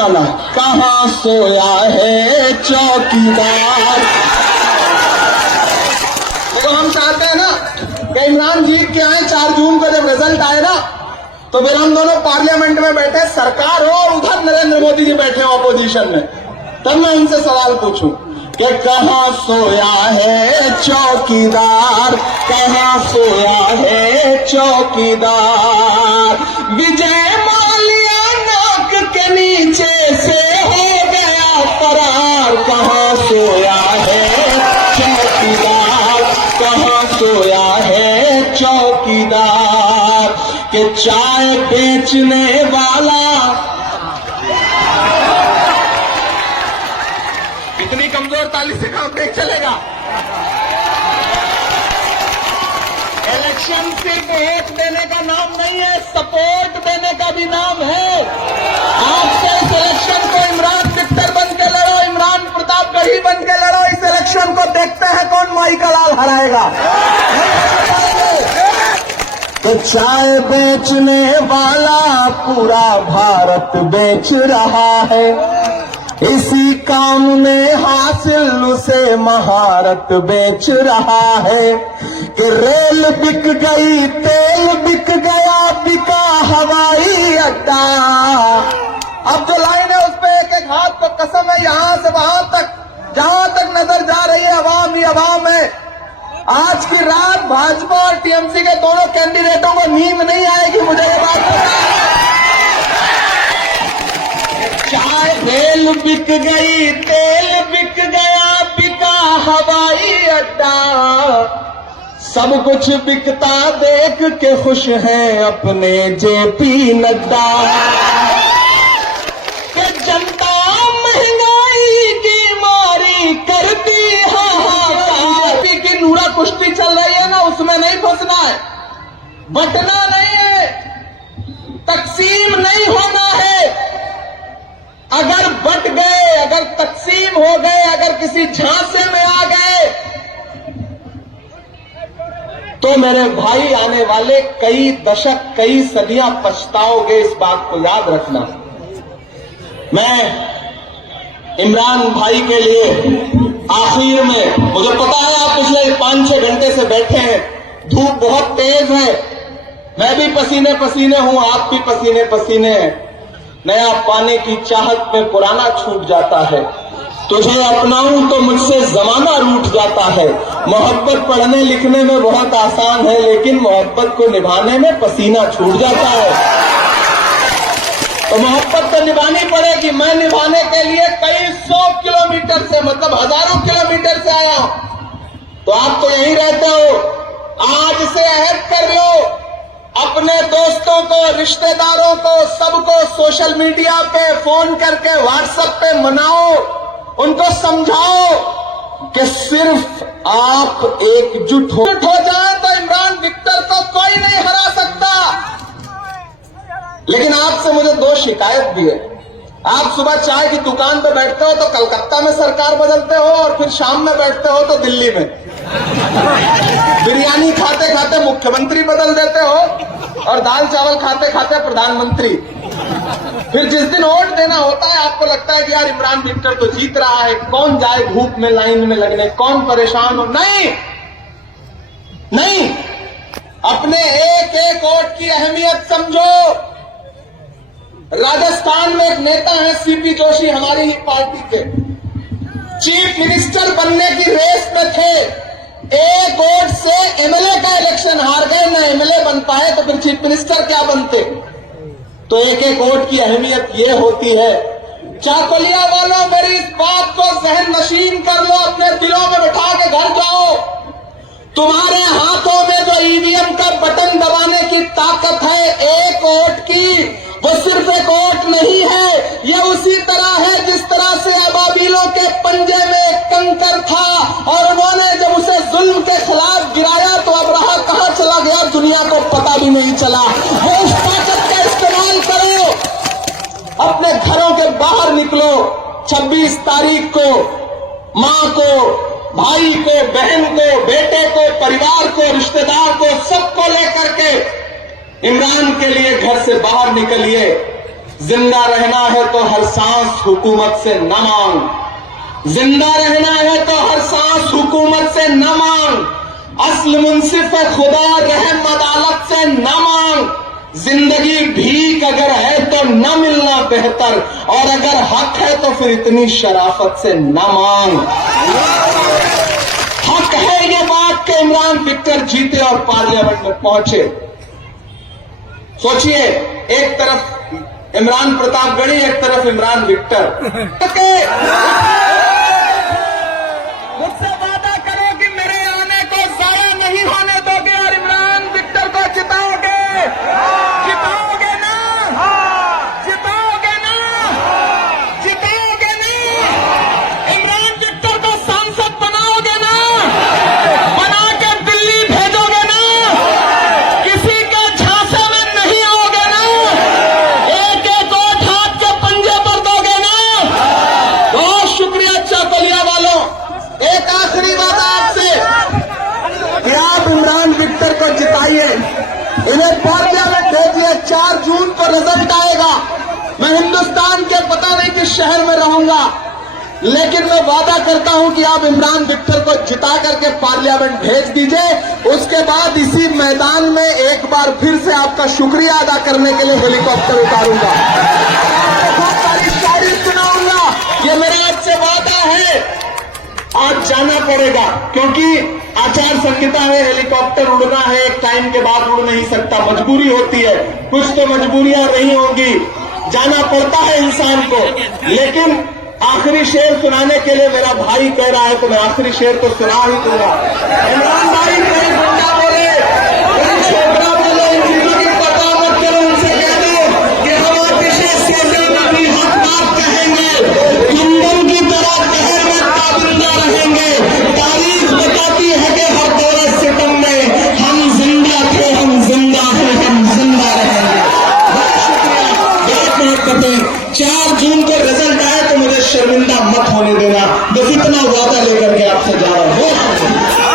सुनाना, कहाँ सोया है चौकीदार। देखो हम चाहते हैं ना कि इमरान जीत के आए, 4 जून को जब रिजल्ट आए ना, तो फिर हम दोनों पार्लियामेंट में बैठे, सरकार हो और उधर नरेंद्र मोदी जी बैठे हो ऑपोजिशन में, तब मैं उनसे सवाल पूछूं कि कहाँ सोया है चौकीदार, कहाँ सोया है चौकीदार। विजय माल्या नाक के नीचे से हो गया फरार, कहाँ सोया है चौकीदार, कहाँ सोया है चौकीदार। कि चाय बेचने वाला, इतनी कमजोर ताली से काम नहीं चलेगा। इलेक्शन सिर्फ वोट देने का नाम नहीं है, सपोर्ट देने का भी नाम है। आपसे इस इलेक्शन को इमरान विक्टर बन के लड़ो, इमरान प्रतापगढ़ी बन के लड़ो। इस इलेक्शन को देखते हैं कौन माई का लाल हराएगा। तो चाय बेचने वाला पूरा भारत बेच रहा है, इसी काम में हासिल उसे महारत बेच रहा है। कि रेल बिक गई, तेल बिक गया, बिका हवाई अड्डा। अब जो लाइन है उस पे एक एक हाथ को कसम है, यहां से वहां तक, जहां तक नजर जा रही है अवाम ही अवाम है। आज की रात भाजपा और टीएमसी के दोनों कैंडिडेटों को नींद नहीं आएगी, मुझे ये बात पता है। चाय रेल बिक गई, तेल बिक गया, बिका हवाई अड्डा। सब कुछ बिकता देख के खुश हैं अपने जेपी नड्डा। कि जनता महंगाई की मारी करती हाहाकार। की नूरा कुश्ती चल रही है ना, उसमें नहीं फंसना है, बटना नहीं है, तकसीम नहीं होना है। अगर बट गए, अगर तकसीम हो गए, अगर किसी झांसे में आ गए, तो मेरे भाई आने वाले कई दशक, कई सदियां पछताओगे। इस बात को याद रखना। मैं इमरान भाई के लिए आखिर में, मुझे पता है आप पिछले 5-6 घंटे से बैठे हैं, धूप बहुत तेज है, मैं भी पसीने पसीने हूं, आप भी पसीने पसीने हैं। नया पाने की चाहत में पुराना छूट जाता है, तुझे अपनाऊं तो मुझसे जमाना रूठ जाता है। मोहब्बत पढ़ने लिखने में बहुत आसान है, लेकिन मोहब्बत को निभाने में पसीना छूट जाता है। तो मोहब्बत तो निभानी पड़ेगी। मैं निभाने के लिए कई 100 किलोमीटर से, मतलब हजारों किलोमीटर से आया हूं। तो आप तो यहीं रहते हो, आज से अहद कर लो, अपने दोस्तों को, रिश्तेदारों को, सबको सोशल मीडिया पे फोन करके, व्हाट्सएप पे मनाओ, उनको समझाओ कि सिर्फ आप एकजुट हो जाए तो इमरान विक्टर को कोई नहीं हरा सकता। लेकिन आपसे मुझे 2 शिकायत भी है। आप सुबह चाय की दुकान पे बैठते हो तो कलकत्ता में सरकार बदलते हो, और फिर शाम में बैठते हो तो दिल्ली में बिरयानी खाते खाते मुख्यमंत्री बदल देते हो, और दाल चावल खाते खाते प्रधानमंत्री। फिर जिस दिन वोट देना होता है आपको लगता है कि यार इमरान विक्टर तो जीत रहा है, कौन जाए धूप में लाइन में लगने, कौन परेशान हो। नहीं नहीं, अपने एक एक वोट की अहमियत समझो। राजस्थान में एक नेता है सीपी जोशी, हमारी ही पार्टी के, चीफ मिनिस्टर बनने की रेस में थे, एक वोट से एमएलए का इलेक्शन हार गए, न एमएलए बन पाए, तो फिर चीफ मिनिस्टर क्या बनते। तो एक एक वोट की अहमियत ये होती है। चाकुलिया वालों, मेरी इस बात को जहन नशीन कर लो, अपने दिलों में बिठा के घर जाओ। तुम्हारे हाथों में जो ईवीएम का बटन दबाने की ताकत है एक वोट की, वो सिर्फ एक वोट नहीं है, ये उसी तरह है जिस तरह से अबाबीलों के पंजे में एक कंकर था, और उन्होंने जब उसे जुल्म के खिलाफ गिराया तो अब्राहा कहां चला गया दुनिया को पता भी नहीं चला। वो उस ताकत का इस्तेमाल करो, अपने घरों के बाहर निकलो। 26 तारीख को मां को, भाई को, बहन को, बेटे को, परिवार को, रिश्तेदार को, सबको लेकर के इमरान के लिए घर से बाहर निकलिए। जिंदा रहना है तो हर सांस हुकूमत से न मांग, जिंदा रहना है तो हर सांस हुकूमत से न मांग, असल मुंसिफ खुदा रहम अदालत से न मांग, जिंदगी भीख अगर है तो न मिलना बेहतर, और अगर हक है तो फिर इतनी शराफत से न मांग। हक है ये बात कि इमरान विक्टर जीते और पार्लियामेंट में पहुंचे। सोचिए, एक तरफ इमरान प्रतापगढ़ी, एक तरफ इमरान विक्टर। मुझसे वादा करो कि मेरे आने को जाया नहीं होने दोगे और इमरान विक्टर को जिताओगे, जिताओगे ना, जिताओगे ना, जिताओगे ना, इमरान विक्टर को सांसद बनाओगे ना, बना के दिल्ली भेजोगे ना, किसी के झांसे में नहीं आओगे ना, एक एक वोट हाथ के पंजे पर दोगे ना। बहुत शुक्रिया चाकोलिया वालों। एक आखिरी बात आपसे कि आप इमरान विक्टर को जिताइए, इन्हें पार्लियामेंट भेजिए। 4 जून को रिजल्ट आएगा। मैं हिंदुस्तान के पता नहीं किस शहर में रहूंगा, लेकिन मैं वादा करता हूं कि आप इमरान विक्टर को जिता करके पार्लियामेंट भेज दीजिए। उसके बाद इसी मैदान में एक बार फिर से आपका शुक्रिया अदा करने के लिए हेलीकॉप्टर उतारूंगा, बहुत सारी स्टोरी सुनाऊंगा। ये मेरा आपसे वादा है। आज जाना पड़ेगा क्योंकि आचार संहिता है, हेलीकॉप्टर उड़ना है, एक टाइम के बाद उड़ नहीं सकता, मजबूरी होती है। कुछ तो मजबूरियां रही होंगी, जाना पड़ता है इंसान को। लेकिन आखिरी शेर सुनाने के लिए मेरा भाई कह रहा है तो मैं आखिरी शेर तो सुना ही दूंगा। इमरान भाई कोई गुंडा बोले, कोई छोकरा बोले, इन चीजों की परवाह मत करो। उनसे कह दो कि हम आतिशे से अपनी हक बात कहेंगे, कुंदन की तरह कहर में ताबिंदा रहेंगे। तारीख बताती है कि हर दौरे सितम में हम जिंदा थे, हम जिंदा हैं, हम जिंदा रहेंगे। बहुत शुक्रिया, बहुत मोहब्बतें। 4 जून को रिजल्ट आए तो मुझे शर्मिंदा मत होने देना। बस इतना वादा लेकर के आपसे जा रहा हूं।